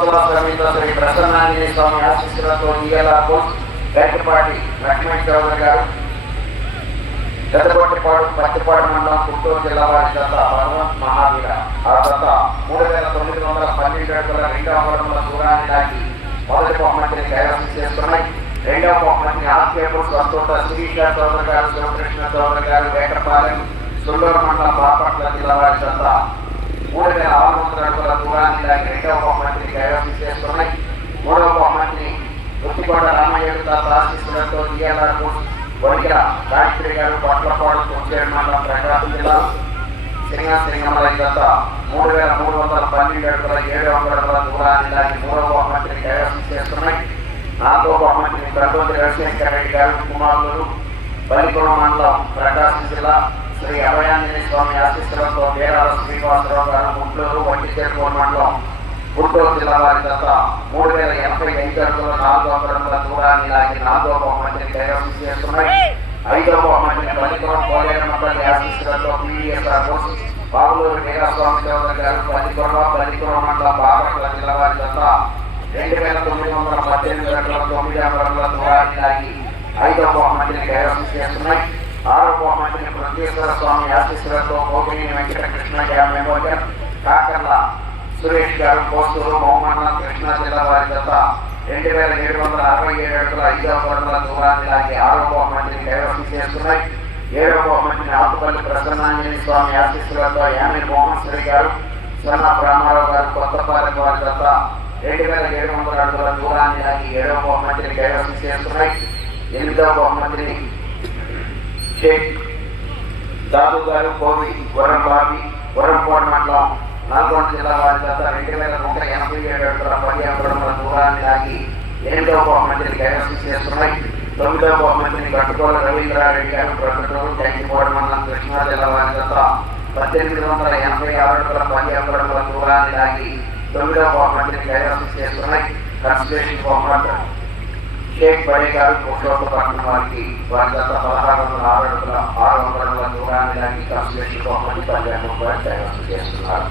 సమేత శ్రీ ప్రసన్నాంజనేయ స్వామి ఆశీస్సులతో ఈఎల్ఆర్ బోస్ లక్ష్మణ్ చౌదరి గారు పెద్దగొట్టిపాడు పత్తిపాడు మండలం గుంటూరు జిల్లా వారి జత భగవంత్ మహావీర ఆ జత మూడు వేల తొమ్మిది వందల పన్నెండు అడుగుల రెండవ అడుగుల దూరాన్ని దాటి మొదటి బహుమతిని కైవసం చేస్తున్నాయి రెండవ బహుమతిని శిరీష చౌదరి గారు శివకృష్ణ చౌదరి గారు సుల్లూరు మండలం బాపట్ల జిల్లా వారి జత మూడు వేల ఆరు వందల అడుగుల దూరాన్ని దాటి రెండవ బహుమతి కైవసం చేస్తున్నాయి. మూడవ బహుమతిని రుచికోట రామయ్య తాత ఆశీస్సులతో డిఎల్ఆర్ బోస్ గాయత్రి గారు పట్లపాడు మండలం ప్రకాశం జిల్లా సింగ సింగమల గత మూడు వేల మూడు వందల పన్నెండు అడుగుల ఏడు వందల దూరాన్ని దాటి మూడవ బహుమతిని కైవసం చేస్తున్నాయి. నాలుగవ బహుమతిని ప్రకృతి రవిశంకర్ రెడ్డి గారు కుమారులు బలికొండ మండలం ప్రకాశం జిల్లా శ్రీ అభయాంజనేయ స్వామి ఆశీస్సులతో వేరాల శ్రీనివాసరావు గారు గుంటూరు వంటి చేరుకోని మండలం గుంటూరు జిల్లా వారి గత మూడు వేల ఎనభై ఐదు అడుగుల నాలుగో అడుగుల దూరాన్ని లాగి నాలుగో బహుమతిని కైవసం చేస్తున్నాయి. ఐదో బహుమతిని బలిపురం కోలేరు మండలి ఆశీస్సులతో పీవీఎస్ఆర్ బోస్ బాబులూరు వీరాస్వామి గారు బలికొండ బలిపురం మండల బాపట్ల జిల్లా వారి గత రెండు వేల తొమ్మిది వందల పద్దెనిమిది అడుగుల తొమ్మిది అడుగుల దూరాన్ని లాగి ఐదో బహుమతిని కైవసం చేస్తున్నాయి. ఆరో బహుమతిని బృందేశ్వర స్వామి ఆశీస్సులతో గోపిని వెంకటకృష్ణ డ్యామేమోజర్ కాకర్ల సురేష్ గారు కోస్తూరు మోహమ్మన్న కృష్ణా జిల్లా వారి జత రెండు వేల ఏడు వందల అరవై ఏడు అడుగుల ఐదవ వందల దూరాన్ని లాగి ఆరో బహుమతిని కైవసం చేస్తున్నాయి ఏడవ బహుమతిని ఆకుపల్లి ప్రసన్నాంజలి స్వామి ఆశీస్సులతో యామి మోహన్ శ్రీ గారు సన్న రామారావు గారు కొత్తపాలెం వారి జత రెండు వేల ఏడు వందల అడుగుల దూరాన్ని లాగి ఏడవ బహుమతిని కైవసం చేస్తున్నాయి ఎనిమిదవ బహుమతిని షేక్ దాదు గారు కోవి వరం బాబి వరంపోడు మండలం నల్గొండ జిల్లా వారి చేత రెండు వేల నూట ఎనభై ఏడు అడుగుల పర్యావరణ దూరాన్ని దాగి ఎనిమిదవ బహుమతిని కైవసం చేస్తున్నాయి. తొమ్మిదవ బహుమతిని గట్టుకోల రవీంద్రారెడ్డి గారు ప్రకటనలు జంగిపోవడం వల్ల కృష్ణా జిల్లా వారి చేత పద్దెనిమిది వందల ఎనభై ఆరు అడుగుల పర్యావరణ దూరాన్ని దాగి తొమ్మిదవ బహుమతిని కైవసం చేస్తున్నాయి. కన్సలేషన్ బహుమతి షేక్ బడే గారు పురుషోత్తపట్నం వారికి వారి గత పదహారు వందల ఆరు అడుగుల ఆరు వందల దూరాన్ని లాగి కన్సలేషన్ బహుమతి పదిహేను రూపాయలు కైవసం చేస్తున్నారు.